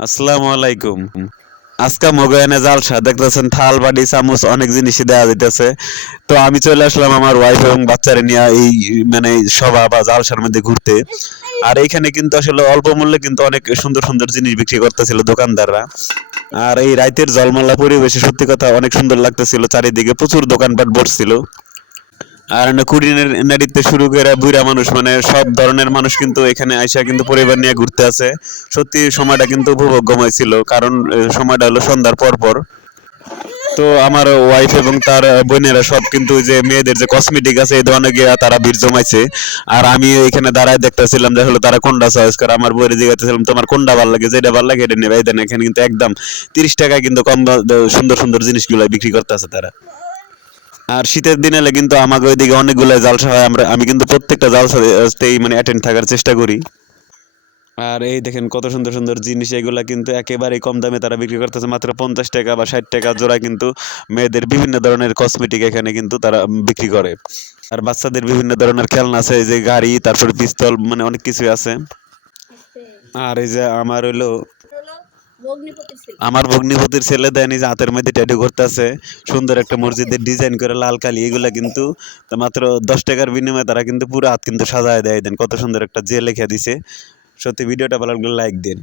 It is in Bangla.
আসসালামু আলাইকুম। আজকে মোগেনে জালসা দেখতেছেন থাল বাটি চামচ অনেক জিনিসই দেওয়া যাইতেছে। তো আমি চলে আসলাম আমার ওয়াইফ এবং বাচ্চারা নিয়ে এই মানে সভা বা জালসার মধ্যে ঘুরতে। আর এইখানে কিন্তু আসলে অল্প মূল্যে কিন্তু অনেক সুন্দর সুন্দর জিনিস বিক্রি করতেছিল দোকানদাররা। আর এই রাইতের জলমলা পরিবেশে সত্যি কথা অনেক সুন্দর লাগতেছিল, চারিদিকে প্রচুর দোকানপাট বসছিল। আর কুড়িনারিতে শুরু করে বুড়া মানুষ মানে সব ধরনের মানুষ কিন্তু এখানে আইসা কিন্তু পরিবার নিয়ে ঘুরতে আছে। সত্যি সময়টা কিন্তু উপভোগ্যময় ছিল, কারণ সময়টা হলো সন্ধ্যার পর পর। তো আমার ওয়াইফ এবং তার বোনেরা সব কিন্তু যে মেয়েদের যে কসমেটিক আছে এই ধরনের গিয়া তারা ভিড় জমাইছে। আর আমি এখানে দাঁড়ায় দেখতেছিলাম যে হলো তারা কোনটা চয়েস করে। আমার বইয়ের জিজ্ঞাসা তোমার কোনটা ভালো লাগে, যেটা ভালো লাগে এটা নেবে। এই দেন এখানে কিন্তু একদম 30 টাকায় কিন্তু কম সুন্দর সুন্দর জিনিসগুলো বিক্রি করতেছে তারা। আর শীতের দিন এলে কিন্তু আমাকে ওইদিকে অনেকগুলো জালসা হয়, আমি কিন্তু প্রত্যেকটা জালসাতেই মানে অ্যাটেন্ড থাকার চেষ্টা করি। আর এই দেখেন কত সুন্দর সুন্দর জিনিস, এগুলা কিন্তু একেবারে কম দামে তারা বিক্রি করতেছে, মাত্র 50 টাকা বা 60 টাকা জোড়া কিন্তু মেয়েদের বিভিন্ন ধরনের কসমেটিক এখানে কিন্তু তারা বিক্রি করে। আর বাচ্চাদের বিভিন্ন ধরনের খেলনা আছে, এই যে গাড়ি, তারপরে পিস্তল, মানে অনেক কিছুই আছে। আর এই যে আমার ভগ্নিপতির ছেলে দেয়নি যে হাতের মধ্যে ট্যাটু করতেছে সুন্দর একটা মসজিদের ডিজাইন করে লাল কালি, এগুলা কিন্তু তা মাত্র 10 টাকার বিনিময়ে তারা কিন্তু পুরো হাত কিন্তু সাজায় দেয়। দেন কত সুন্দর একটা যে লেখা দিছে। সত্যি ভিডিওটা ভালো লাগলে লাইক দিন।